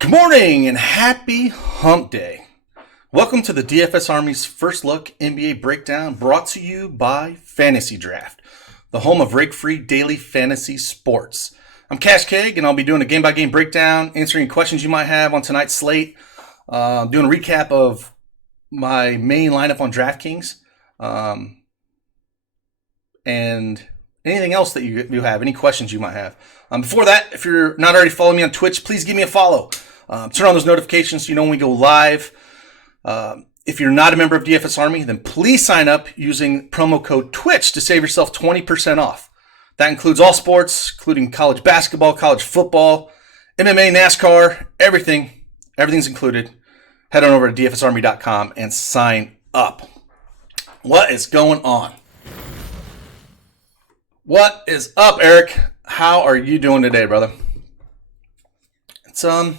Good morning and happy hump day. Welcome to the DFS Army's First Look NBA Breakdown, brought to you by Fantasy Draft, the home of rake-free daily fantasy sports. I'm CashKeg, and I'll be doing a game-by-game breakdown, answering questions you might have on tonight's slate, doing a recap of my main lineup on DraftKings, and anything else that you have, any questions you might have. Before that, if you're not already following me on Twitch, please give me a follow. Turn on those notifications so you know when we go live. If you're not a member of DFS Army, then please sign up using promo code TWITCH to save yourself 20% off. That includes all sports, including college basketball, college football, MMA, NASCAR, everything. Everything's included. Head on over to dfsarmy.com and sign up. What is going on? What is up, Eric? How are you doing today, brother? It's a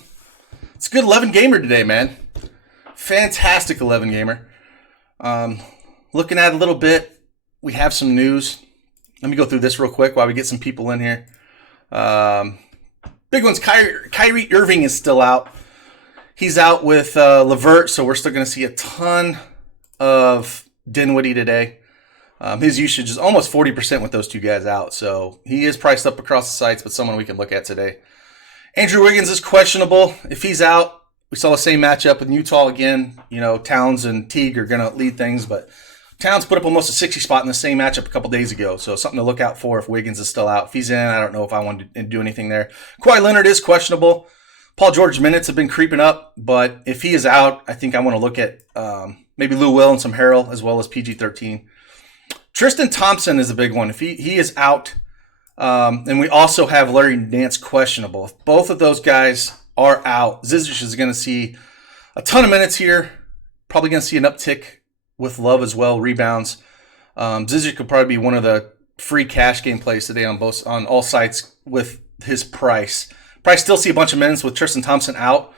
good 11 gamer today, man. Fantastic 11 gamer. Looking at a little bit, we have some news. Let me go through this real quick while we get some people in here. Big ones, Kyrie Irving is still out. He's out with LeVert, so we're still going to see a ton of Dinwiddie today. His usage is almost 40% with those two guys out, so he is priced up across the sites, but someone we can look at today. Andrew Wiggins is questionable. If he's out, we saw the same matchup with Utah again. You know, Towns and Teague are going to lead things, but Towns put up almost a 60 spot in the same matchup a couple days ago, so something to look out for if Wiggins is still out. If he's in, I don't know if I want to do anything there. Kawhi Leonard is questionable. Paul George's minutes have been creeping up, but if he is out, I think I want to look at maybe Lou Will and some Harrell as well as PG-13. Tristan Thompson is a big one. If he is out, and we also have Larry Nance questionable. If both of those guys are out, Zizic is going to see a ton of minutes here. Probably going to see an uptick with Love as well, rebounds. Zizic could probably be one of the free cash game plays today on all sites with his price. Probably still see a bunch of minutes with Tristan Thompson out,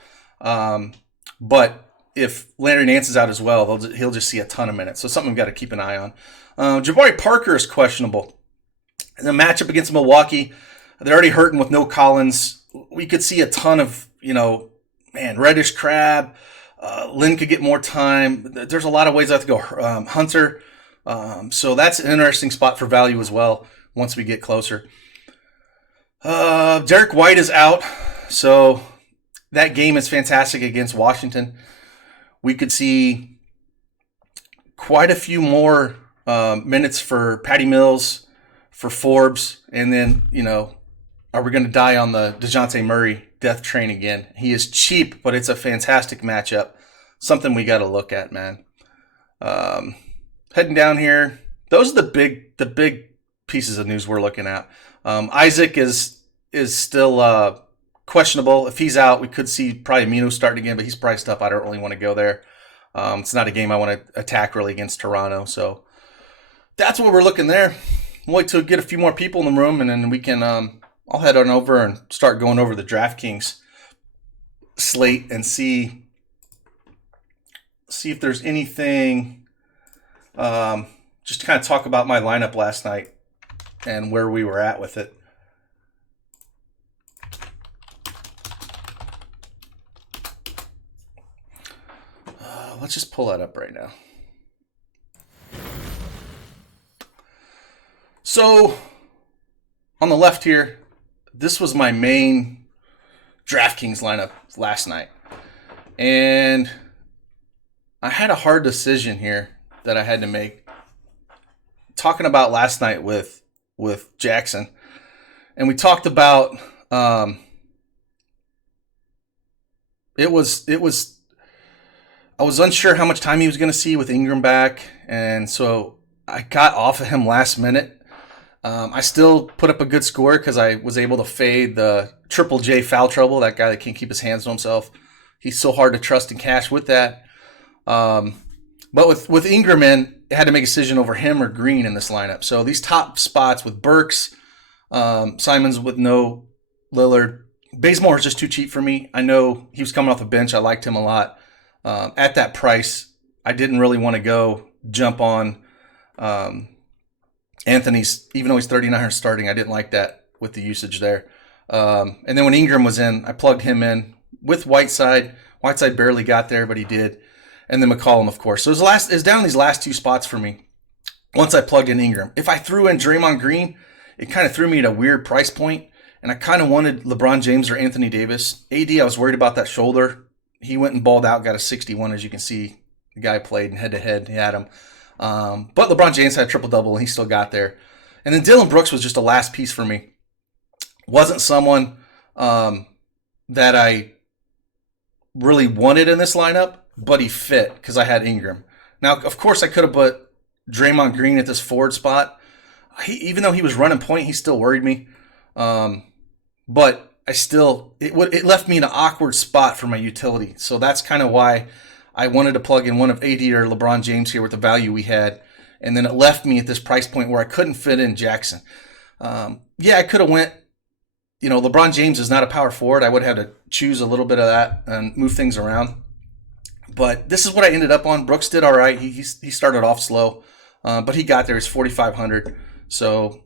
but if Larry Nance is out as well, he'll just see a ton of minutes. So something we've got to keep an eye on. Jabari Parker is questionable. In the matchup against Milwaukee, they're already hurting with no Collins. We could see a ton of, Reddish, Crab. Lynn could get more time. There's a lot of ways I have to go. Hunter. So that's an interesting spot for value as well once we get closer. Derek White is out. So that game is fantastic against Washington. We could see quite a few more minutes for Patty Mills, for Forbes, and then, are we going to die on the DeJounte Murray death train again? He is cheap, but it's a fantastic matchup. Something we got to look at, man. Heading down here, those are the big pieces of news we're looking at. Isaac is still questionable. If he's out, we could see probably Amino starting again, but he's priced up. I don't really want to go there. It's not a game I want to attack really against Toronto, so that's what we're looking there. Wait till get a few more people in the room, and then we can. I'll head on over and start going over the DraftKings slate and see if there's anything. Just to kind of talk about my lineup last night and where we were at with it. Let's just pull that up right now. So, on the left here, this was my main DraftKings lineup last night. And I had a hard decision here that I had to make. Talking about last night with Jackson. And we talked about I was unsure how much time he was going to see with Ingram back. And so I got off of him last minute. I still put up a good score because I was able to fade the Triple J foul trouble, that guy that can't keep his hands to himself. He's so hard to trust in cash with that. But with Ingram in, I had to make a decision over him or Green in this lineup. So these top spots with Burks, Simons with no Lillard. Bazemore is just too cheap for me. I know he was coming off the bench. I liked him a lot. At that price, I didn't really want to jump on Anthony's, even though he's 39 starting. I didn't like that with the usage there. And then when Ingram was in, I plugged him in with Whiteside. Whiteside barely got there, but he did. And then McCollum, of course. So it was down these last two spots for me once I plugged in Ingram. If I threw in Draymond Green, it kind of threw me at a weird price point, and I kind of wanted LeBron James or Anthony Davis. AD, I was worried about that shoulder. He went and balled out, got a 61, as you can see. The guy played and head-to-head. He had him. But LeBron James had a triple-double, and he still got there. And then Dylan Brooks was just a last piece for me. Wasn't someone that I really wanted in this lineup, but he fit because I had Ingram. Now, of course, I could have put Draymond Green at this forward spot. Even though he was running point, he still worried me. But it left me in an awkward spot for my utility. So that's kind of why I wanted to plug in one of AD or LeBron James here with the value we had. And then it left me at this price point where I couldn't fit in Jackson. I could have went, LeBron James is not a power forward. I would have had to choose a little bit of that and move things around. But this is what I ended up on. Brooks did all right. He started off slow, but he got there. He's 4,500. So,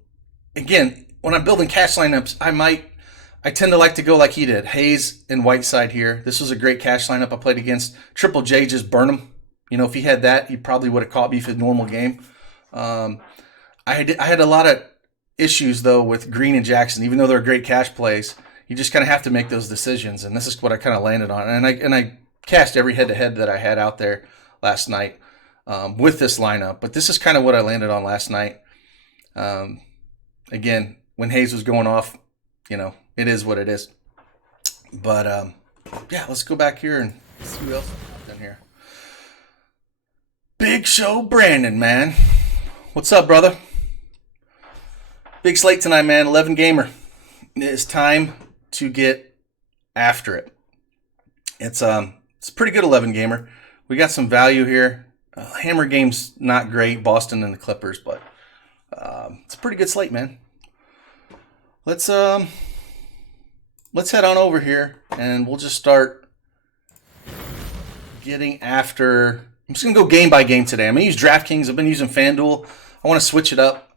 again, when I'm building cash lineups, I tend to like to go like he did. Hayes and Whiteside here. This was a great cash lineup I played against. Triple J, just burn him. If he had that, he probably would have caught me for the normal game. I had a lot of issues, though, with Green and Jackson. Even though they're great cash plays, you just kind of have to make those decisions, and this is what I kind of landed on. And I cashed every head-to-head that I had out there last night with this lineup. But this is kind of what I landed on last night. Again, when Hayes was going off, it is what it is. But, let's go back here and see what else I've done here. Big Show Brandon, man. What's up, brother? Big slate tonight, man. 11 gamer. It's time to get after it. It's a pretty good 11 gamer. We got some value here. Hammer game's not great. Boston and the Clippers, but it's a pretty good slate, man. Let's head on over here and we'll just start getting after. I'm just gonna go game by game today. I'm gonna use DraftKings. I've been using FanDuel. I want to switch it up.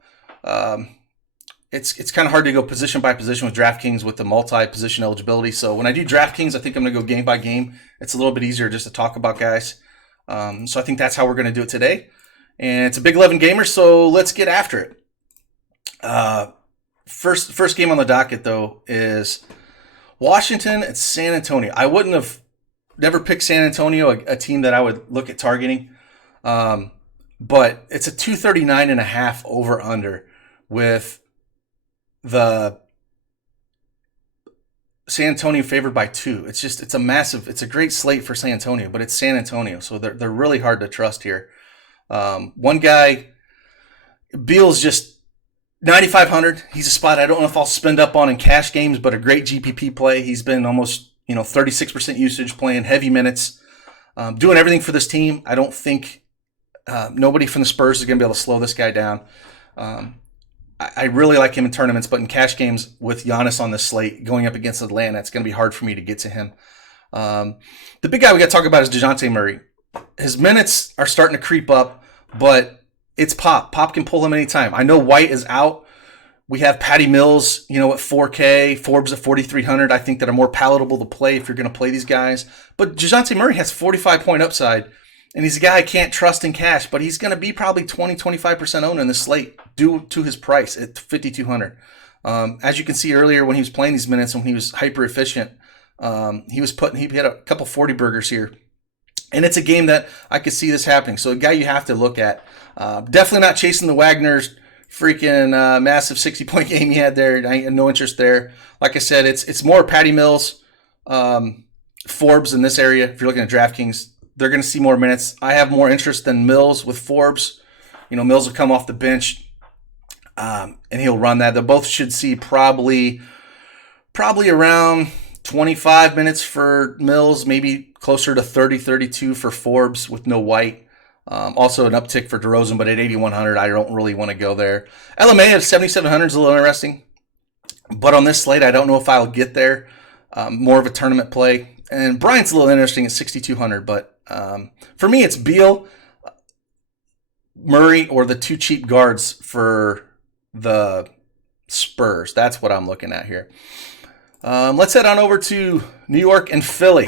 It's kind of hard to go position by position with DraftKings with the multi-position eligibility. So when I do DraftKings, I think I'm going to go game by game. It's a little bit easier just to talk about guys. So I think that's how we're going to do it today. And it's a big 11 gamer, so let's get after it. First game on the docket, though, is Washington at San Antonio. I wouldn't have never picked San Antonio, a team that I would look at targeting. But it's a 239.5 over-under with the San Antonio favored by 2. It's a great slate for San Antonio, but it's San Antonio, so they're really hard to trust here. One guy, Beal's just 9,500. He's a spot I don't know if I'll spend up on in cash games, but a great GPP play. He's been almost 36% usage, playing heavy minutes, doing everything for this team. I don't think nobody from the Spurs is going to be able to slow this guy down. I really like him in tournaments, but in cash games with Giannis on the slate going up against Atlanta, it's going to be hard for me to get to him. The big guy we got to talk about is DeJounte Murray. His minutes are starting to creep up, but it's Pop. Pop can pull him anytime. I know White is out. We have Patty Mills, at 4K, Forbes at 4,300. I think that are more palatable to play if you're going to play these guys. But DeJounte Murray has 45-point upside. And he's a guy I can't trust in cash, but he's going to be probably 20-25% owned in this slate due to his price at 5,200. As you can see earlier when he was playing these minutes and when he was hyper efficient, he had a couple 40 burgers here. And it's a game that I could see this happening. So a guy you have to look at. Definitely not chasing the Wagner's freaking massive 60-point game he had there. I had no interest there. Like I said, it's more Patty Mills, Forbes in this area. If you're looking at DraftKings, they're going to see more minutes. I have more interest than Mills with Forbes. Mills will come off the bench, and he'll run that. They both should see probably around 25 minutes for Mills, maybe closer to 30, 32 for Forbes with no White. Also an uptick for DeRozan, but at 8,100, I don't really want to go there. LMA at 7,700 is a little interesting, but on this slate, I don't know if I'll get there. More of a tournament play. And Bryant's a little interesting at 6,200, but for me, it's Beal, Murray, or the two cheap guards for the Spurs. That's what I'm looking at here. Let's head on over to New York and Philly.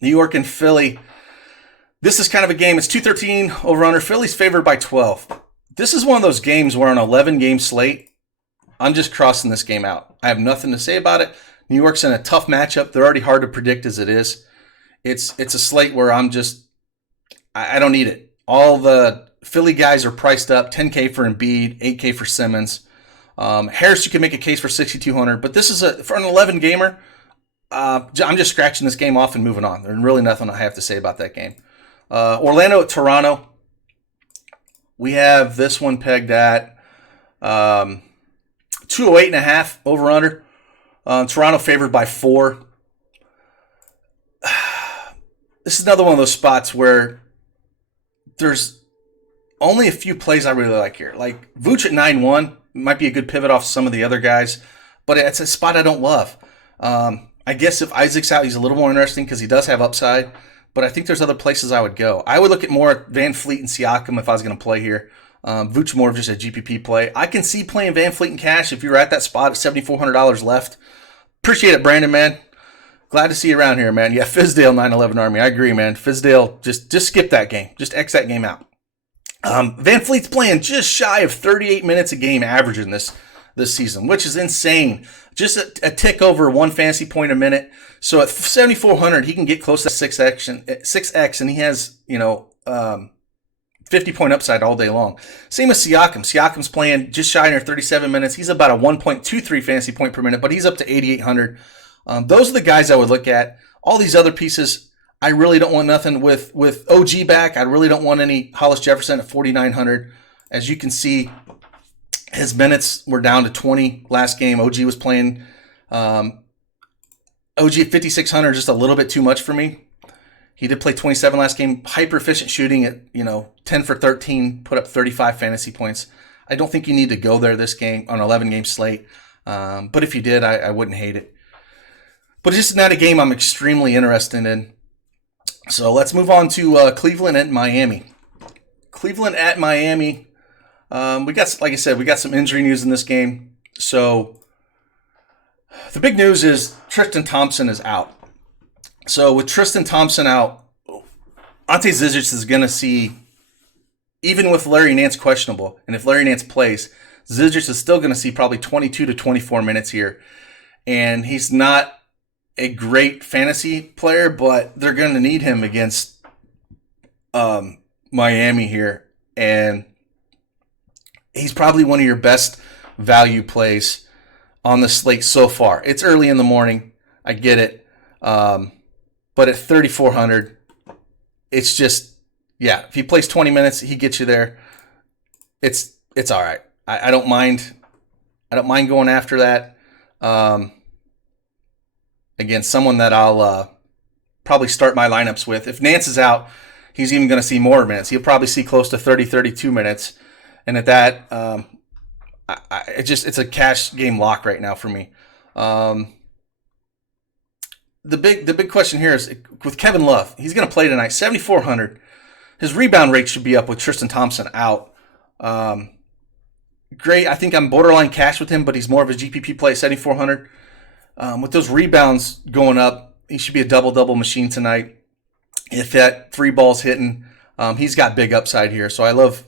New York and Philly. This is kind of a game. It's 213 over under. Philly's favored by 12. This is one of those games where on an 11-game slate, I'm just crossing this game out. I have nothing to say about it. New York's in a tough matchup. They're already hard to predict as it is. It's a slate where I don't need it. All the Philly guys are priced up, $10K for Embiid, $8K for Simmons. Harris, you can make a case for 6,200, but this is for an 11-gamer. I'm just scratching this game off and moving on. There's really nothing I have to say about that game. Orlando at Toronto. We have this one pegged at 208.5 over under. Toronto favored by 4. This is another one of those spots where there's only a few plays I really like here. Like Vooch at 9-1 might be a good pivot off some of the other guys, but it's a spot I don't love. I guess if Isaac's out, he's a little more interesting because he does have upside, but I think there's other places I would go. I would look at more at Van Fleet and Siakam if I was going to play here. Vooch more of just a GPP play. I can see playing Van Fleet in cash if you're at that spot at $7,400 left. Appreciate it, Brandon, man. Glad to see you around here, man. Yeah, Fizdale 9/11 Army. I agree, man. Fizdale, just skip that game. Just X that game out. Van Fleet's playing just shy of 38 minutes a game averaging this season, which is insane. Just a tick over 1 fantasy point a minute. So at 7,400, he can get close to 6X, and he has 50-point upside all day long. Same with Siakam. Siakam's playing just shy under 37 minutes. He's about a 1.23 fantasy point per minute, but he's up to 8,800. Those are the guys I would look at. All these other pieces, I really don't want nothing with OG back. I really don't want any Hollis Jefferson at 4,900. As you can see, his minutes were down to 20 last game. OG was playing. OG at 5,600, just a little bit too much for me. He did play 27 last game. Hyper efficient shooting at 10 for 13, put up 35 fantasy points. I don't think you need to go there this game on an 11-game slate. But if you did, I wouldn't hate it. But it's just not a game I'm extremely interested in. So let's move on to Cleveland at Miami. Cleveland at Miami. We got, like I said, we got some injury news in this game. So the big news is Tristan Thompson is out. So with Tristan Thompson out, Ante Zizic is going to see, even with Larry Nance questionable, and if Larry Nance plays, Zizic is still going to see probably 22 to 24 minutes here. And he's not a great fantasy player, but they're going to need him against Miami here. And he's probably one of your best value plays on the slate so far. It's early in the morning. I get it. But at 3,400, it's just, if he plays 20 minutes, he gets you there. It's all right. I don't mind. I don't mind going after that. Again, someone that I'll probably start my lineups with. If Nance is out, he's even going to see more minutes. He'll probably see close to 30, 32 minutes. And at that, it's a cash game lock right now for me. The big question here is with Kevin Love. He's going to play tonight, 7,400. His rebound rate should be up with Tristan Thompson out. Great. I think I'm borderline cash with him, but he's more of a GPP play, 7,400. With those rebounds going up, he should be a double-double machine tonight. If that 3 balls hitting, he's got big upside here. So I love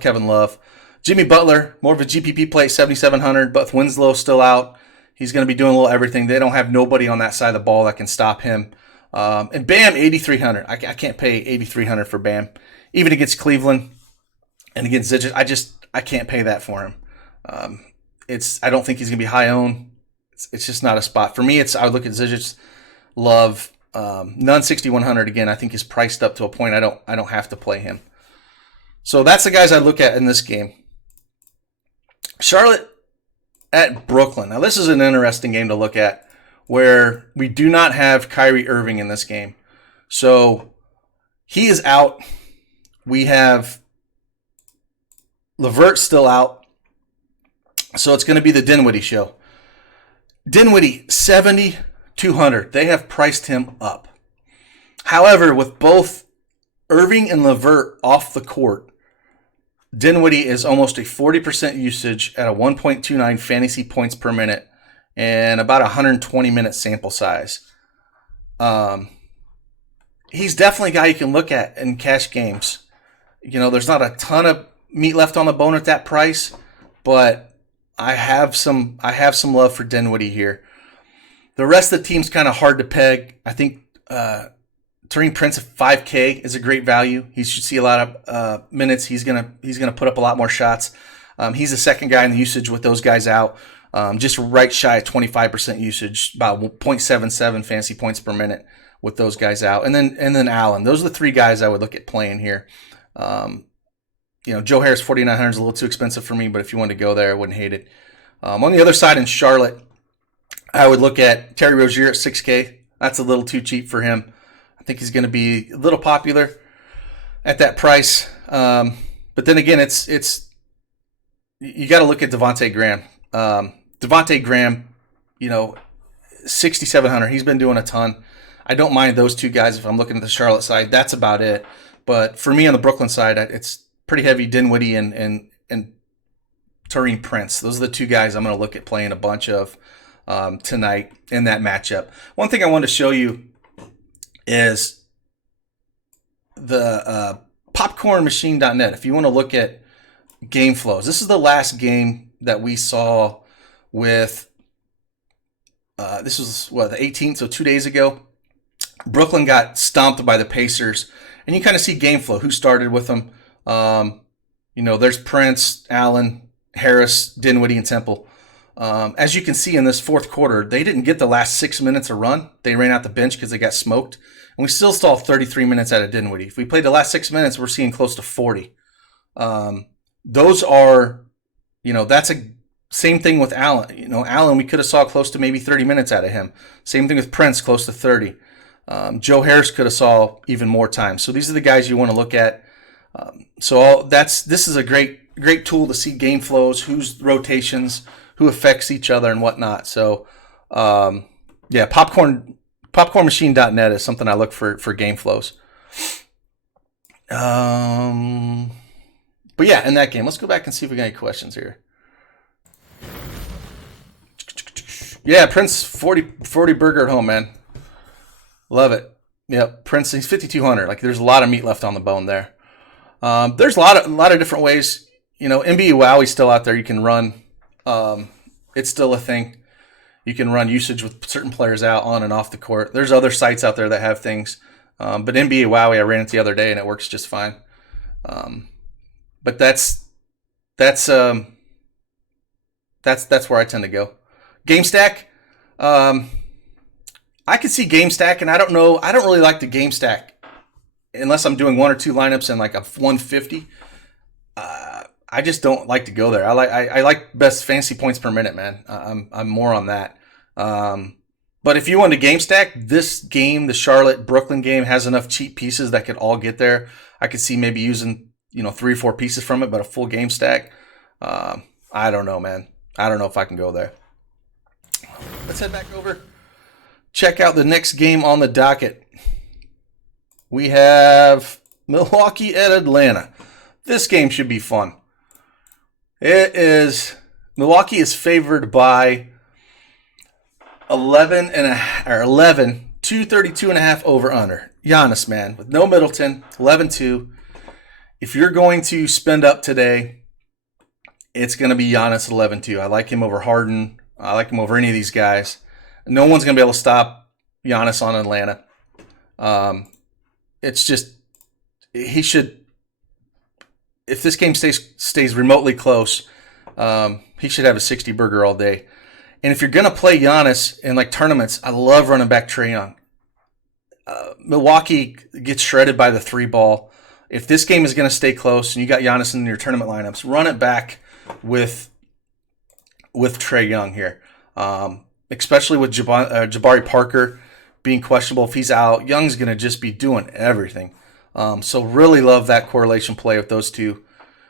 Kevin Love. Jimmy Butler, more of a GPP play, 7,700. But with Winslow still out, he's going to be doing a little everything. They don't have nobody on that side of the ball that can stop him. And Bam, 8,300. I can't pay 8,300 for Bam, even against Cleveland and against Zizic. I can't pay that for him. I don't think he's going to be high owned. It's just not a spot for me. I would look at Zizic, Love, none 6,100 again. I think is priced up to a point I don't have to play him. So that's the guys I look at in this game. Charlotte at Brooklyn. Now this is an interesting game to look at, where we do not have Kyrie Irving in this game. So he is out. We have LeVert still out. So it's going to be the Dinwiddie show. Dinwiddie, 7,200. They have priced him up. However, with both Irving and LeVert off the court, Dinwiddie is almost a 40% usage at a 1.29 fantasy points per minute and about 120-minute sample size. He's definitely a guy you can look at in cash games. There's not a ton of meat left on the bone at that price, but I have some love for Dinwiddie here. The rest of the team's kind of hard to peg. I think Taurean Prince at 5K is a great value. He should see a lot of minutes. He's gonna put up a lot more shots. He's the second guy in the usage with those guys out. Just right shy at 25% usage, about 0.77 fantasy points per minute with those guys out. And then Allen. Those are the three guys I would look at playing here. Joe Harris 4,900 is a little too expensive for me, but if you wanted to go there, I wouldn't hate it. On the other side in Charlotte, I would look at Terry Rozier at 6K. That's a little too cheap for him. I think he's going to be a little popular at that price. But then again, it's you got to look at Devontae Graham. Devontae Graham, 6,700. He's been doing a ton. I don't mind those two guys if I'm looking at the Charlotte side. That's about it. But for me on the Brooklyn side, it's pretty heavy Dinwiddie and Taurean Prince. Those are the two guys I'm going to look at playing a bunch of tonight in that matchup. One thing I wanted to show you is the popcornmachine.net. If you want to look at game flows, this is the last game that we saw with this was the 18th, so 2 days ago. Brooklyn got stomped by the Pacers, and you kind of see game flow, who started with them. There's Prince, Allen, Harris, Dinwiddie, and Temple. As you can see in this fourth quarter, they didn't get the last 6 minutes of run. They ran out the bench because they got smoked. And we still saw 33 minutes out of Dinwiddie. If we played the last 6 minutes, we're seeing close to 40. Those are, that's a same thing with Allen. Allen, we could have saw close to maybe 30 minutes out of him. Same thing with Prince, close to 30. Joe Harris could have saw even more time. So these are the guys you want to look at. This is a great tool to see game flows, who's rotations, who affects each other and whatnot. So, popcornmachine.net is something I look for game flows. But yeah, in that game, let's go back and see if we got any questions here. Yeah, Prince 40 burger at home, man. Love it. Yep, Prince, he's 5,200. Like, there's a lot of meat left on the bone there. There's a lot of different ways. NBA Wowie's still out there. You can run. It's still a thing. You can run usage with certain players out on and off the court. There's other sites out there that have things. But NBA Wowie, I ran it the other day and it works just fine. But that's where I tend to go. Game stack. I could see game stack, and I don't really like the game stack unless I'm doing one or two lineups and like a 150. I just don't like to go there. I like best fantasy points per minute, man. I'm more on that. But if you want to game stack, this game, the Charlotte Brooklyn game, has enough cheap pieces that could all get there. I could see maybe using 3 or 4 pieces from it, but a full game stack. I don't know, man. I don't know if I can go there. Let's head back over. Check out the next game on the docket. We have Milwaukee at Atlanta. This game should be fun. Milwaukee is favored by 11, 232.5 over under. Giannis, man, with no Middleton, 11-2. If you're going to spend up today, it's going to be Giannis 11-2. I like him over Harden. I like him over any of these guys. No one's going to be able to stop Giannis on Atlanta. It's just, he should, if this game stays remotely close, he should have a 60 burger all day. And if you're going to play Giannis in like tournaments, I love running back Trae Young. Milwaukee gets shredded by the 3 ball. If this game is going to stay close and you got Giannis in your tournament lineups, run it back with Trae Young here. Especially with Jabari Parker being questionable. If he's out, Young's going to just be doing everything. So really love that correlation play with those two.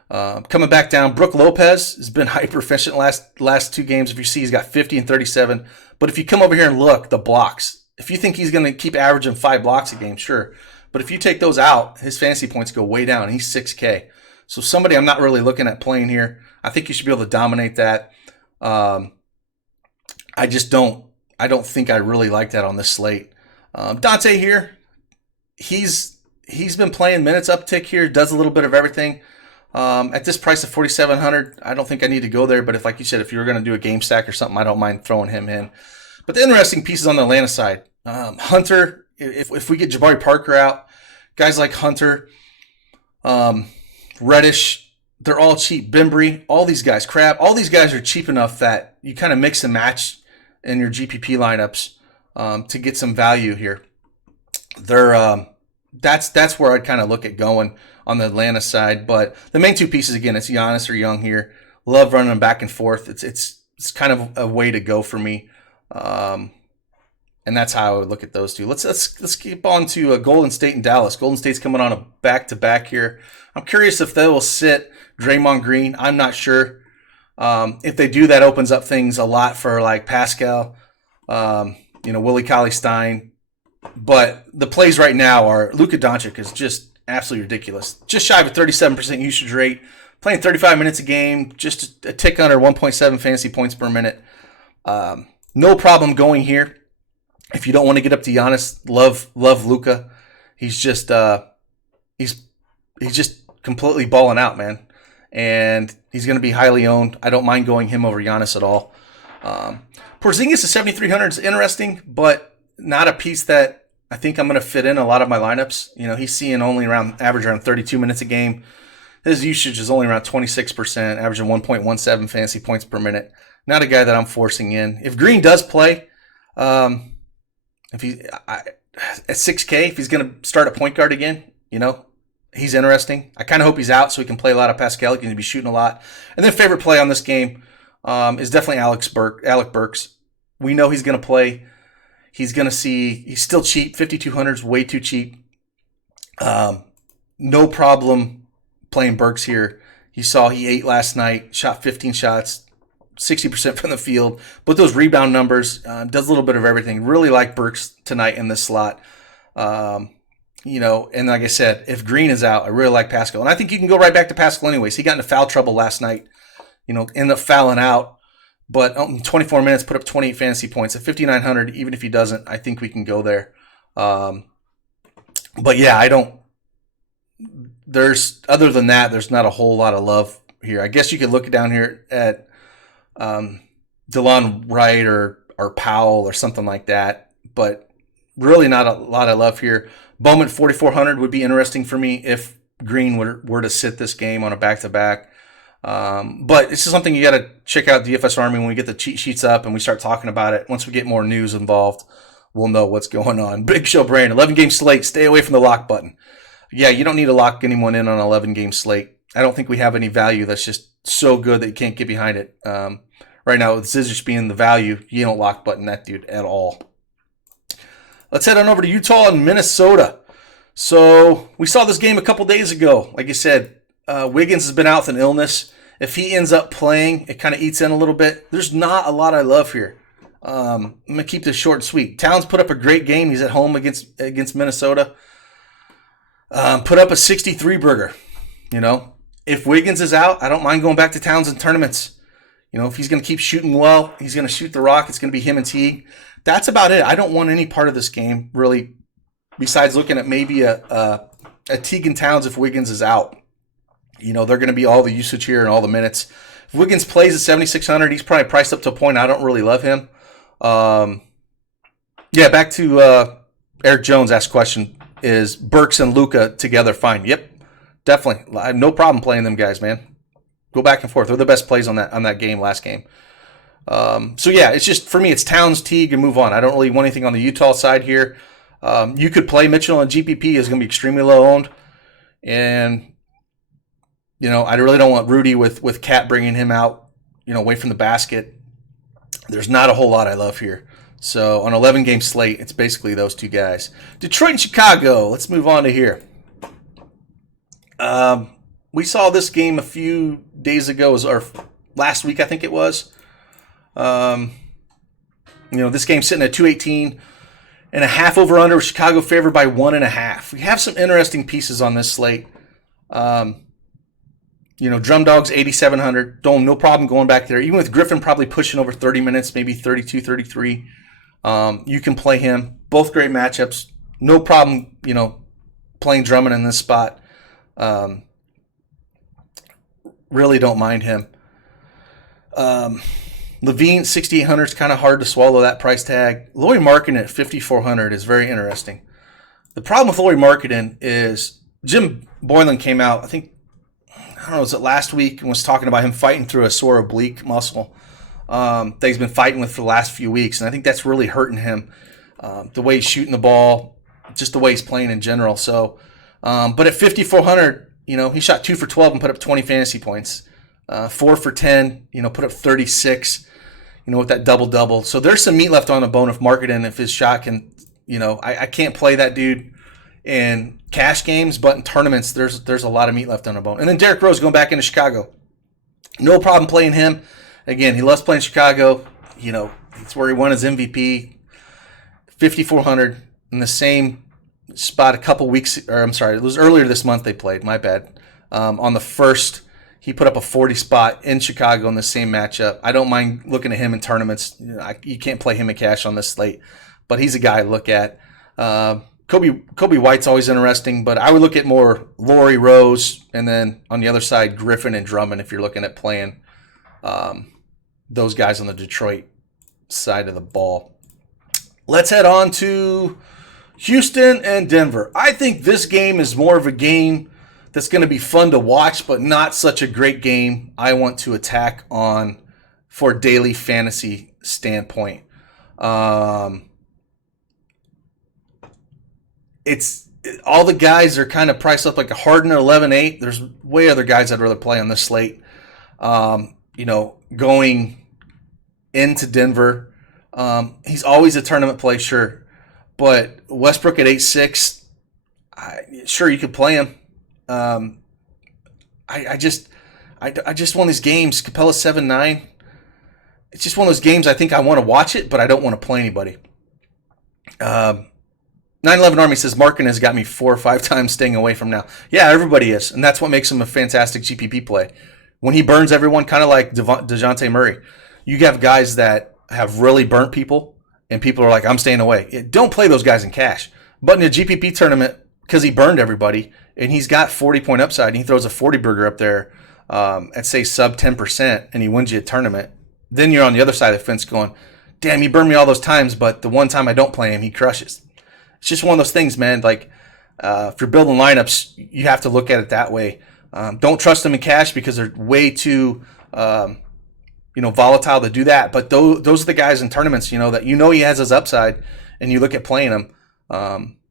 Coming back down, Brook Lopez has been hyper efficient last 2 games. If you see, he's got 50 and 37. But if you come over here and look, the blocks. If you think he's going to keep averaging 5 blocks a game, sure. But if you take those out, his fantasy points go way down. He's 6K. So somebody I'm not really looking at playing here. I think you should be able to dominate that. I just don't. I don't think I really like that on this slate. Dante here, he's been playing minutes uptick here. Does a little bit of everything. At this price of 4,700, I don't think I need to go there. But if, like you said, if you were going to do a game stack or something, I don't mind throwing him in. But the interesting pieces on the Atlanta side, Hunter. If we get Jabari Parker out, guys like Hunter, Reddish, they're all cheap. Bembry, all these guys, Crab, all these guys are cheap enough that you kind of mix and match in your GPP lineups to get some value here. They're that's where I'd kind of look at going on the Atlanta side. But the main two pieces again, it's Giannis or Young here. Love running them back and forth. It's kind of a way to go for me. And that's how I would look at those two. Let's keep on to Golden State and Dallas. Golden State's coming on a back-to-back here. I'm curious if they will sit Draymond Green. I'm not sure. If they do, that opens up things a lot for like Pascal, Willie Cauley-Stein. But the plays right now are Luka Doncic is just absolutely ridiculous. Just shy of a 37% usage rate, playing 35 minutes a game, just a tick under 1.7 fantasy points per minute. No problem going here. If you don't want to get up to Giannis, love Luka. He's just he's just completely balling out, man. And he's going to be highly owned. I don't mind going him over Giannis at all. Porzingis at 7,300 is interesting, but not a piece that I think I'm going to fit in a lot of my lineups. He's seeing only average around 32 minutes a game. His usage is only around 26%, averaging 1.17 fantasy points per minute. Not a guy that I'm forcing in. If Green does play, at 6K, if he's going to start a point guard again, he's interesting. I kind of hope he's out so he can play a lot of Pascal. He's going to be shooting a lot. And then favorite play on this game is definitely Alec Burks. We know he's going to play. He's still cheap. 5,200 is way too cheap. No problem playing Burks here. He ate last night, shot 15 shots, 60% from the field, but those rebound numbers, does a little bit of everything. Really like Burks tonight in this slot. And like I said, if Green is out, I really like Pascal. And I think you can go right back to Pascal anyways. He got into foul trouble last night, ended up fouling out, but in 24 minutes, put up 28 fantasy points at 5,900. Even if he doesn't, I think we can go there. But yeah, other than that, there's not a whole lot of love here. I guess you could look down here at DeLon Wright or Powell or something like that, but really not a lot of love here. Bowman 4,400 would be interesting for me if Green were to sit this game on a back-to-back. But this is something you got to check out DFS Army when we get the cheat sheets up and we start talking about it. Once we get more news involved, we'll know what's going on. Big Show Brand, 11-game slate. Stay away from the lock button. Yeah, you don't need to lock anyone in on an 11-game slate. I don't think we have any value that's just so good that you can't get behind it. Right now, with Zizic being the value, you don't lock button that dude at all. Let's head on over to Utah and Minnesota. So we saw this game a couple days ago. Like I said, Wiggins has been out with an illness. If he ends up playing, it kind of eats in a little bit. There's not a lot I love here. I'm going to keep this short and sweet. Towns put up a great game. He's at home against Minnesota. Put up a 63-burger. If Wiggins is out, I don't mind going back to Towns in tournaments. If he's going to keep shooting well, he's going to shoot the rock. It's going to be him and Teague. That's about it. I don't want any part of this game, really, besides looking at maybe a Teague and Towns if Wiggins is out. They're going to be all the usage here and all the minutes. If Wiggins plays at 7,600, he's probably priced up to a point I don't really love him. Back to Eric Jones asked a question, is Burks and Luka together fine? Yep, definitely. I have no problem playing them guys, man. Go back and forth. They're the best plays on that game, last game. It's just, for me, it's Towns, Teague, and move on. I don't really want anything on the Utah side here. You could play Mitchell and GPP is going to be extremely low owned. And, I really don't want Rudy with Cat bringing him out, away from the basket. There's not a whole lot I love here. So on 11-game slate, it's basically those two guys. Detroit and Chicago. Let's move on to here. We saw this game a few days ago, or last week, I think it was. This game's sitting at 218 and a half over under, with Chicago favored by 1.5. We have some interesting pieces on this slate. Drum Dog's 8,700. No problem going back there. Even with Griffin probably pushing over 30 minutes, maybe 32, 33. You can play him. Both great matchups. No problem, playing Drummond in this spot. Really don't mind him. Levine, 6,800 is kind of hard to swallow that price tag. Lauri Markkanen at 5,400 is very interesting. The problem with Lauri Markkanen is Jim Boylan came out, I don't know, was it last week, and was talking about him fighting through a sore oblique muscle that he's been fighting with for the last few weeks. And I think that's really hurting him, the way he's shooting the ball, just the way he's playing in general. So, but at 5,400, he shot 2 for 12 and put up 20 fantasy points. 4 for 10, put up 36, with that double-double. So there's some meat left on the bone of Markkanen if his shot can, I can't play that dude in cash games, but in tournaments, there's a lot of meat left on the bone. And then Derrick Rose going back into Chicago. No problem playing him. Again, he loves playing Chicago. It's where he won his MVP. 5,400 in the same spot a couple weeks, or I'm sorry, it was earlier this month they played, my bad. On the first, he put up a 40 spot in Chicago in the same matchup. I don't mind looking at him in tournaments. You can't play him in cash on this slate, but he's a guy I look at. Kobe White's always interesting, but I would look at more Lauri, Rose, and then on the other side, Griffin and Drummond if you're looking at playing those guys on the Detroit side of the ball. Let's head on to Houston and Denver. I think this game is more of a game that's going to be fun to watch, but not such a great game I want to attack on for daily fantasy standpoint. It's all the guys are kind of priced up like a Harden at 11.8. There's way other guys I'd rather play on this slate. Going into Denver, he's always a tournament play, sure, but Westbrook at 8.6, sure you could play him. I just one of these games. Capella 7.9. It's just one of those games. I think I want to watch it, but I don't want to play anybody. 911 Army says Markkanen has got me 4 or 5 times staying away from now. Yeah, everybody is, and that's what makes him a fantastic GPP play. When he burns everyone, kind of like DeJounte Murray. You have guys that have really burnt people, and people are like, I'm staying away. Don't play those guys in cash. But in a GPP tournament, because he burned everybody, and he's got 40-point upside, and he throws a 40-burger up there at, say, sub 10%, and he wins you a tournament, then you're on the other side of the fence going, damn, he burned me all those times, but the one time I don't play him, he crushes. It's just one of those things, man. Like, if you're building lineups, you have to look at it that way. Don't trust them in cash because they're way too, volatile to do that. But those are the guys in tournaments, that he has his upside, and you look at playing him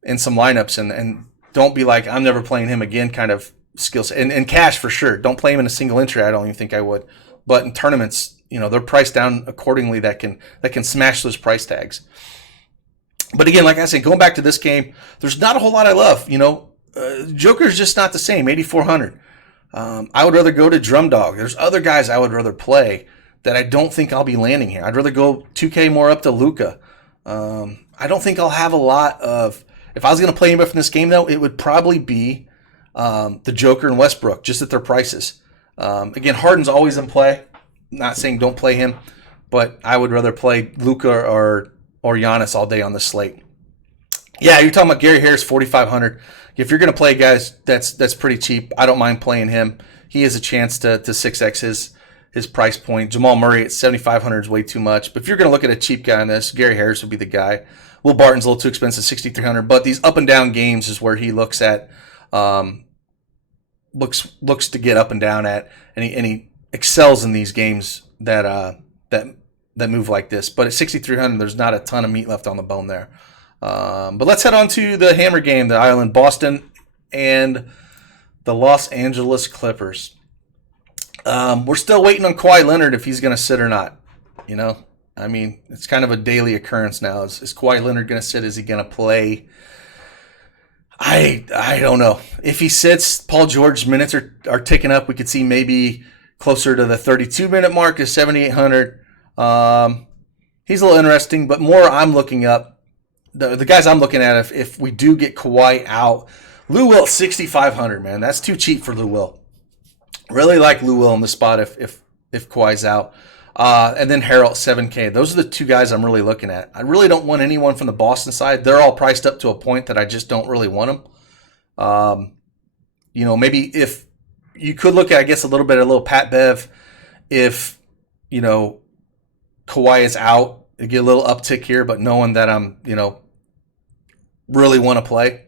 in some lineups, and don't be like, I'm never playing him again kind of skill set. And cash for sure. Don't play him in a single entry. I don't even think I would. But in tournaments, they're priced down accordingly that can smash those price tags. But again, like I said, going back to this game, there's not a whole lot I love. Joker's just not the same, 8,400. I would rather go to Drum Dog. There's other guys I would rather play that I don't think I'll be landing here. I'd rather go 2K more up to Luka. I don't think I'll have a lot of... If I was going to play anybody from this game, though, it would probably be the Joker and Westbrook, just at their prices. Again, Harden's always in play. Not saying don't play him, but I would rather play Luka or Giannis all day on this slate. Yeah, you're talking about Gary Harris, 4,500. If you're going to play guys, that's pretty cheap. I don't mind playing him. He has a chance to 6x his price point. Jamal Murray at 7,500 is way too much. But if you're going to look at a cheap guy on this, Gary Harris would be the guy. Will Barton's a little too expensive, 6,300. But these up and down games is where he looks at looks to get up and down at, and he excels in these games that move like this. But at 6,300, there's not a ton of meat left on the bone there. But let's head on to the hammer game, the Island, Boston, and the Los Angeles Clippers. We're still waiting on Kawhi Leonard if he's going to sit or not. It's kind of a daily occurrence now. Is Kawhi Leonard going to sit? Is he going to play? I don't know. If he sits, Paul George's minutes are ticking up. We could see maybe closer to the 32-minute mark is 7,800. He's a little interesting, but more I'm looking up. The guys I'm looking at, if we do get Kawhi out, Lou Will 6,500, man. That's too cheap for Lou Will. Really like Lou Will in the spot if Kawhi's out. And then Harrell at 7K. Those are the two guys I'm really looking at. I really don't want anyone from the Boston side. They're all priced up to a point that I just don't really want them. Maybe if you could look at, I guess, a little Pat Bev if, Kawhi is out, you get a little uptick here, but knowing that I'm, really want to play.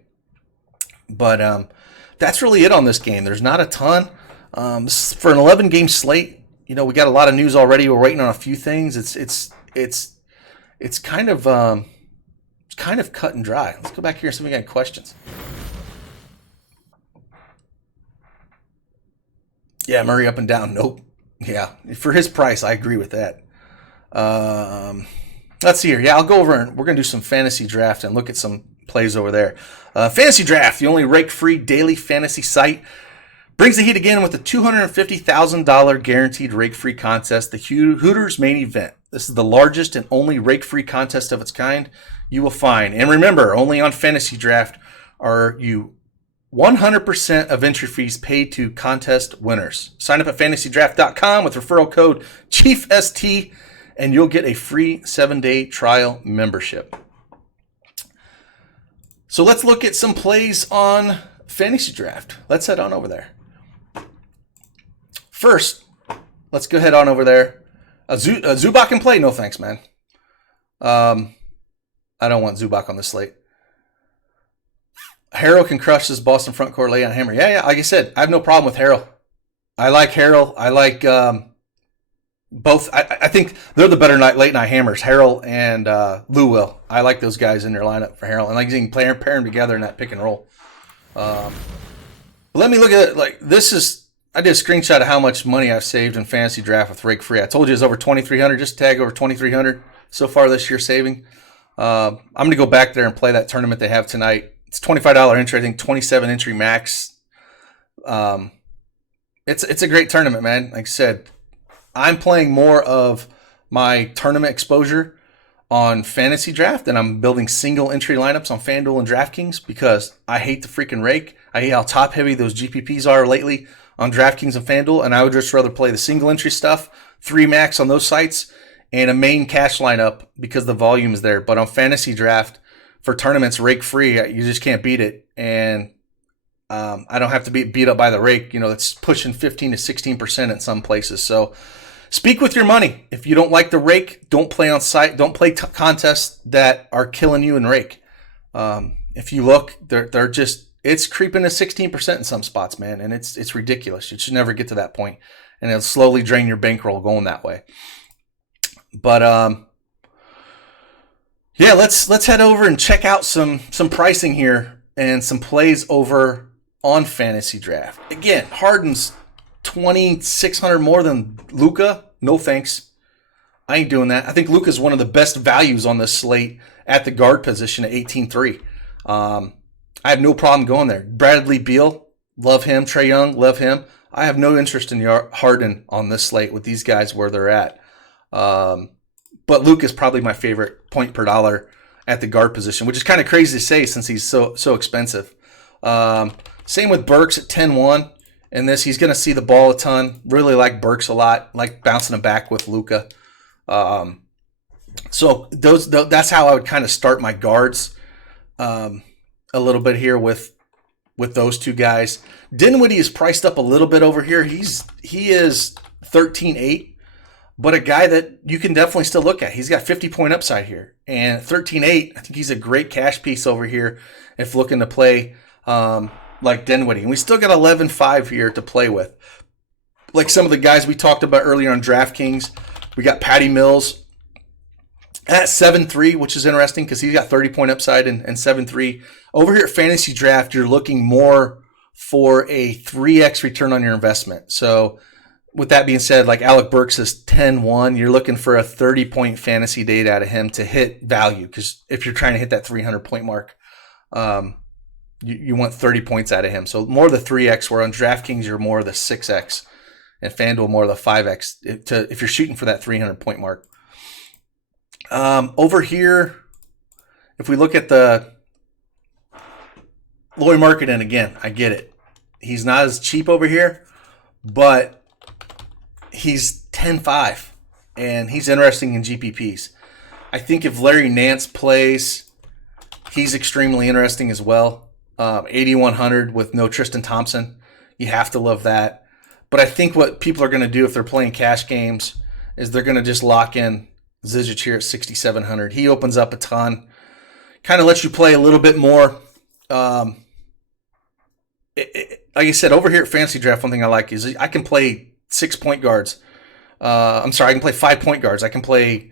But that's really it on this game. There's not a ton. For an 11-game slate, we got a lot of news already. We're waiting on a few things. It's kind of cut and dry. Let's go back here and see if we got questions. Yeah, Murray up and down. Nope. Yeah, for his price, I agree with that. Let's see here. Yeah, I'll go over and we're going to do some fantasy draft and look at some plays over there. Fantasy Draft, the only rake-free daily fantasy site, brings the heat again with a $250,000 guaranteed rake-free contest, the Hooters main event. This is the largest and only rake-free contest of its kind you will find. And remember, only on Fantasy Draft are you 100% of entry fees paid to contest winners. Sign up at fantasydraft.com with referral code CHIEFST, and you'll get a free 7-day trial membership. So let's look at some plays on Fantasy Draft. Let's head on over there. First, let's go head on over there. Zubac can play? No thanks, man. I don't want Zubac on the slate. Harrell can crush this Boston front court lay on hammer. Yeah. Like I said, I have no problem with Harrell. I like Harrell. I like both. I think they're the better late night hammers, Harrell and Lou Will. I like those guys in their lineup for Harrell. And like you can pair them together in that pick and roll. Let me look at it. Like I did a screenshot of how much money I've saved in Fantasy Draft with rake free. I told you it's over 2,300. Just tag over 2,300 so far this year saving. I'm going to go back there and play that tournament they have tonight. It's $25 entry. I think 27 entry max. It's a great tournament, man. Like I said, I'm playing more of my tournament exposure on Fantasy Draft, and I'm building single entry lineups on FanDuel and DraftKings because I hate the freaking rake. I hate how top heavy those GPPs are lately on DraftKings and FanDuel, and I would just rather play the single entry stuff, 3 max on those sites, and a main cash lineup because the volume is there. But on Fantasy Draft, for tournaments rake free, you just can't beat it. And I don't have to be beat up by the rake. It's pushing 15 to 16% in some places. So speak with your money. If you don't like the rake, don't play on site. Don't play contests that are killing you in rake. If you look, they're just, it's creeping to 16% in some spots, man. And it's ridiculous. You should never get to that point. And it'll slowly drain your bankroll going that way. But yeah, let's head over and check out some pricing here and some plays over on Fantasy Draft. Again, Harden's 2,600 more than Luka. No thanks. I ain't doing that. I think Luka's one of the best values on this slate at the guard position at 18-3. I have no problem going there. Bradley Beal, love him. Trae Young, love him. I have no interest in Harden on this slate with these guys where they're at. But Luke is probably my favorite point per dollar at the guard position, which is kind of crazy to say since he's so expensive. Same with Burks at 10-1. In this, he's going to see the ball a ton. Really like Burks a lot. Like bouncing him back with Luka. So that's how I would kind of start my guards a little bit here with those two guys. Dinwiddie is priced up a little bit over here. He is 13-8. But a guy that you can definitely still look at. He's got 50-point upside here. And 13-8, I think he's a great cash piece over here if looking to play like Dinwiddie. And we still got 11-5 here to play with. Like some of the guys we talked about earlier on DraftKings, we got Patty Mills at 7-3, which is interesting because he's got 30-point upside and 7-3. Over here at Fantasy Draft, you're looking more for a 3x return on your investment. So with that being said, like Alec Burks is 10-1. You're looking for a 30-point fantasy data out of him to hit value because if you're trying to hit that 300-point mark, you want 30 points out of him. So more of the 3x, where on DraftKings you're more of the 6x, and FanDuel more of the 5x if you're shooting for that 300-point mark. Over here, if we look at the Lauri Markkanen again, I get it. He's not as cheap over here. but he's 10-5, and he's interesting in GPPs. I think if Larry Nance plays, he's extremely interesting as well. 8,100 with no Tristan Thompson. You have to love that. But I think what people are going to do if they're playing cash games is they're going to just lock in Zizic here at 6,700. He opens up a ton. Kind of lets you play a little bit more. Like I said, over here at Fantasy Draft, one thing I like is I can play 6 point guards. I can play 5 point guards. I can play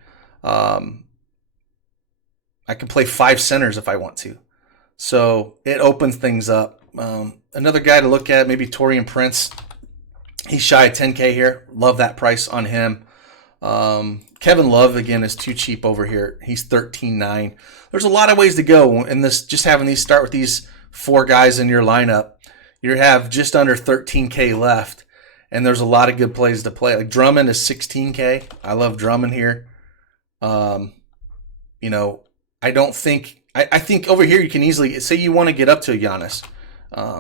5 centers if I want to. So it opens things up. Another guy to look at, maybe Taurean Prince. He's shy of 10K here. Love that price on him. Kevin Love, again, is too cheap over here. He's 13.9. There's a lot of ways to go. And this, just having these start with these 4 guys in your lineup, you have just under 13K left. And there's a lot of good plays to play. Like Drummond is 16K. I love Drummond here. I think over here you can easily, say you want to get up to a Giannis.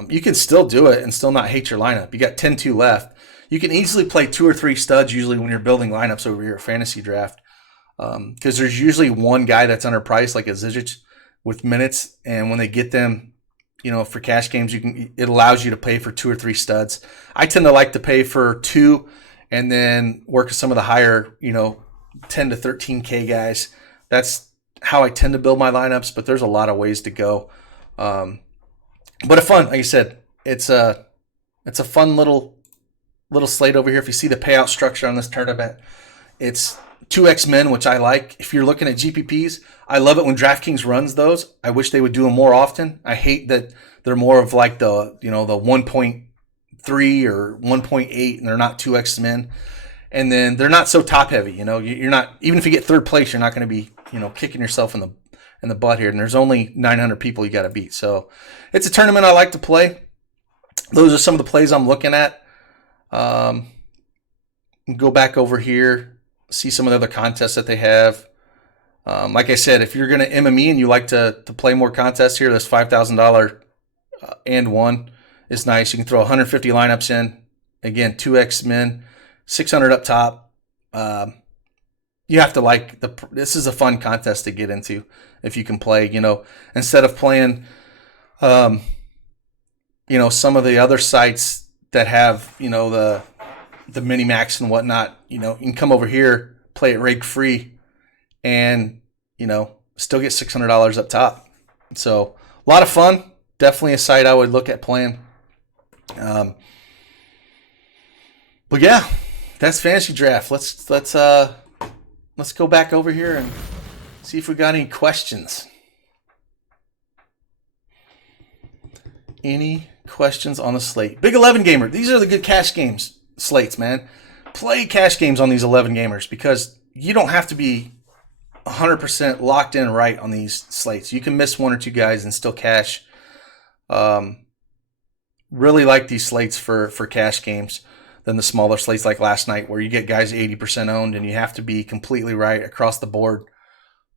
You can still do it and still not hate your lineup. You got 10-2 left. You can easily play 2 or 3 studs usually when you're building lineups over here at Fantasy Draft. Because there's usually one guy that's underpriced, like a Zizic, with minutes. And when they get them, for cash games, it allows you to pay for 2 or 3 studs. I tend to like to pay for 2 and then work with some of the higher, 10 to 13K guys. That's how I tend to build my lineups, but there's a lot of ways to go. But a fun, like I said, it's a fun little slate over here. If you see the payout structure on this tournament, it's 2x men, which I like. If you're looking at GPPs, I love it when DraftKings runs those. I wish they would do them more often. I hate that they're more of like the 1.3 or 1.8, and they're not 2x men. And then they're not so top heavy. You're not, even if you get third place, you're not going to be kicking yourself in the butt here. And there's only 900 people you got to beat. So it's a tournament I like to play. Those are some of the plays I'm looking at. Go back over here, see some of the other contests that they have. Like I said, if you're going to MME and you like to play more contests here, this $5,000 and one is nice. You can throw 150 lineups in. Again, 2x men, 600 up top. You have to like this is a fun contest to get into if you can play, instead of playing, some of the other sites that have, the mini max and whatnot, you can come over here, play it rake free and, still get $600 up top. So a lot of fun. Definitely a site I would look at playing. But yeah, that's Fantasy Draft. Let's go back over here and see if we got any questions. Any questions on the slate? Big 11 gamer. These are the good cash games slates, man. Play cash games on these 11 gamers because you don't have to be 100% locked in right on these slates. You can miss 1 or 2 guys and still cash. Really like these slates for cash games than the smaller slates like last night where you get guys 80% owned and you have to be completely right across the board.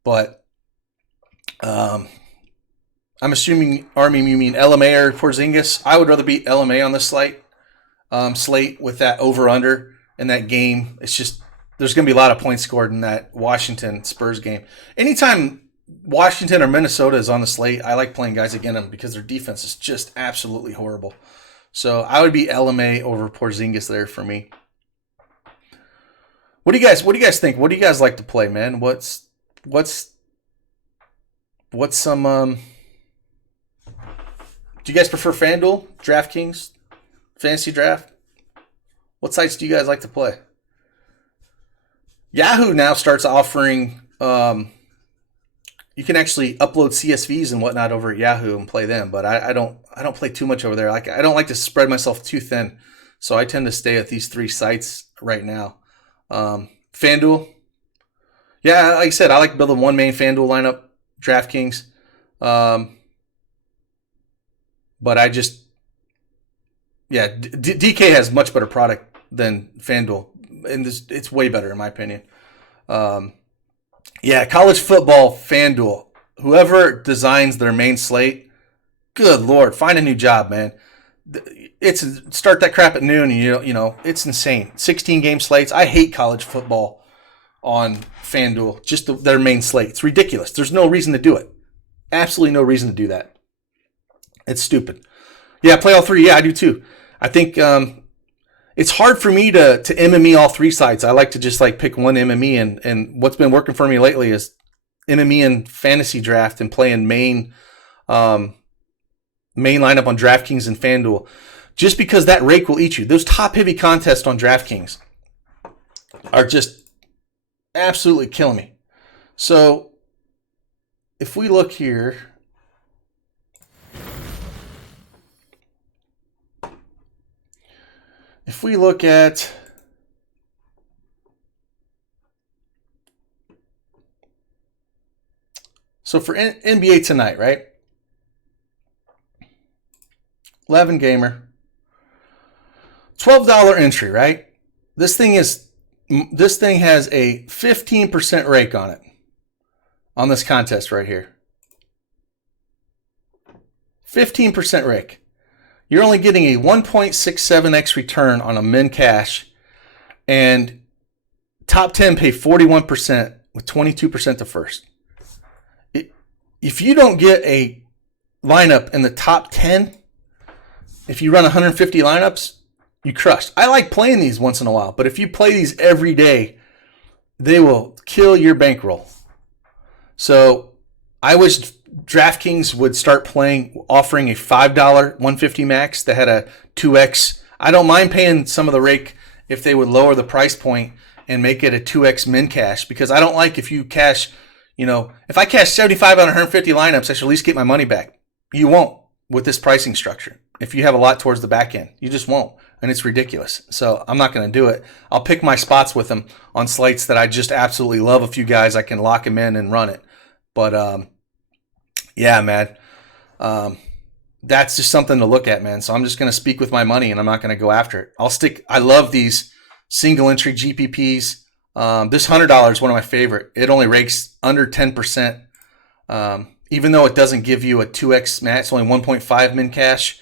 But I'm assuming, Army, you mean LMA or Porzingis. I would rather beat LMA on this slate with that over-under in that game. It's just there's going to be a lot of points scored in that Washington-Spurs game. Anytime Washington or Minnesota is on the slate, I like playing guys against them because their defense is just absolutely horrible. So I would be LMA over Porzingis there for me. What do you guys think? What do you guys like to play, man? What's some do you guys prefer FanDuel, DraftKings, Fantasy Draft? What sites do you guys like to play? Yahoo now starts offering you can actually upload CSVs and whatnot over at Yahoo and play them, but I don't play too much over there. Like I don't like to spread myself too thin, so I tend to stay at these 3 sites right now. FanDuel, yeah, like I said, I like building one main FanDuel lineup, DraftKings, but I just DK has much better product than FanDuel, and it's way better in my opinion. College football, FanDuel. Whoever designs their main slate, good Lord, find a new job, man. it's start that crap at noon, and you know it's insane. 16 game slates. I hate college football on FanDuel. Just their main slate. It's ridiculous. There's no reason to do it. Absolutely no reason to do that. It's stupid. Yeah, play all three. Yeah, I do too. I think it's hard for me to MME all three sites. I like to just like pick one MME, and what's been working for me lately is MME and fantasy draft and playing main lineup on DraftKings and FanDuel. Just because that rake will eat you. Those top heavy contests on DraftKings are just absolutely killing me. So if we look here, if we look at so for NBA tonight, right? 11 gamer, $12 entry, right? This thing has a 15% rake on it on this contest right here. 15% rake. You're only getting a 1.67x return on a min cash, and top 10 pay 41% with 22% to first. If you don't get a lineup in the top 10, if you run 150 lineups, you crushed. I like playing these once in a while, but if you play these every day, they will kill your bankroll. So I wish DraftKings would start offering a $5 150 max that had a 2x. I don't mind paying some of the rake if they would lower the price point and make it a 2x min cash, because I don't like if you cash, if I cash 75 on 150 lineups, I should at least get my money back. You won't with this pricing structure. If you have a lot towards the back end, you just won't. And it's ridiculous. So I'm not going to do it. I'll pick my spots with them on slates that I just absolutely love. A few guys, I can lock them in and run it. But, yeah, man, that's just something to look at, man. So I'm just going to speak with my money, and I'm not going to go after it. I love these single entry GPPs. This $100 is one of my favorite. It only rakes under 10%. Even though it doesn't give you a 2x match, it's only 1.5 min cash.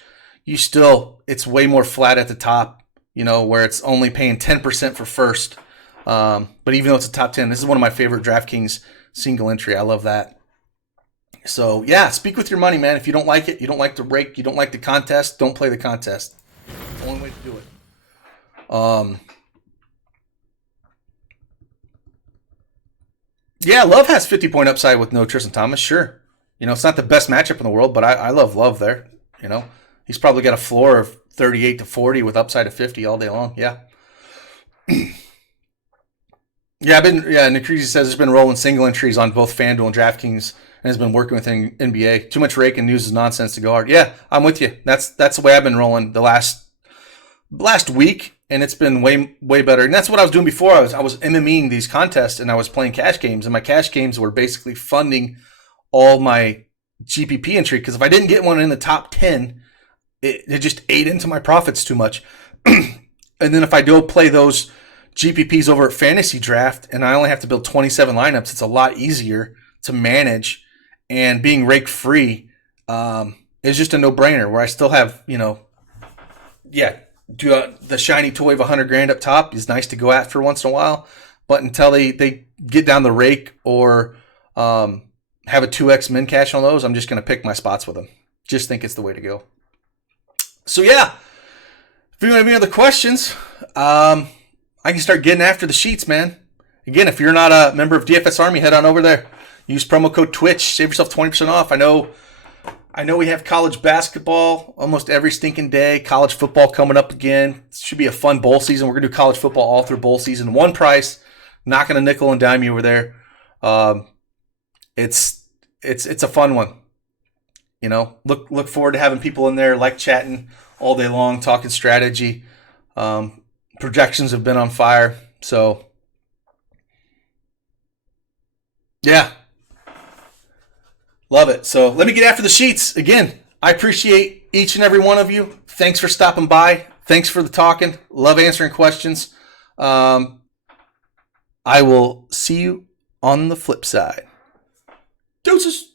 It's way more flat at the top, where it's only paying 10% for first. But even though it's a top 10, this is one of my favorite DraftKings single entry. I love that. So yeah, speak with your money, man. If you don't like it, you don't like the rake, you don't like the contest, don't play the contest. It's the only way to do it. Yeah, Love has 50-point upside with no Tristan Thomas, sure. It's not the best matchup in the world, but I love Love there. He's probably got a floor of 38 to 40 with upside of 50 all day long. Yeah. Nikrisi says it's been rolling single entries on both FanDuel and DraftKings and has been working with NBA. Too much rake and news is nonsense to go hard. Yeah, I'm with you. That's the way I've been rolling the last week, and it's been way better. And that's what I was doing before. I was MMEing these contests, and I was playing cash games, and my cash games were basically funding all my GPP entry, because if I didn't get one in the top 10, it just ate into my profits too much. And then if I go play those GPPs over at Fantasy Draft and I only have to build 27 lineups, it's a lot easier to manage. And being rake free is just a no-brainer, where I still have, the shiny toy of $100,000 up top is nice to go after once in a while. But until they get down the rake or have a 2x min cash on those, I'm just going to pick my spots with them. Just think it's the way to go. So yeah, if you have any other questions, I can start getting after the sheets, man. Again, if you're not a member of DFS Army, head on over there. Use promo code Twitch. Save yourself 20% off. I know we have college basketball almost every stinking day. College football coming up again. It should be a fun bowl season. We're going to do college football all through bowl season. One price. Not going to nickel and dime you over there. It's a fun one. Look forward to having people in there, like chatting all day long, talking strategy. Projections have been on fire. So, yeah. Love it. So let me get after the sheets. Again, I appreciate each and every one of you. Thanks for stopping by. Thanks for the talking. Love answering questions. I will see you on the flip side. Deuces.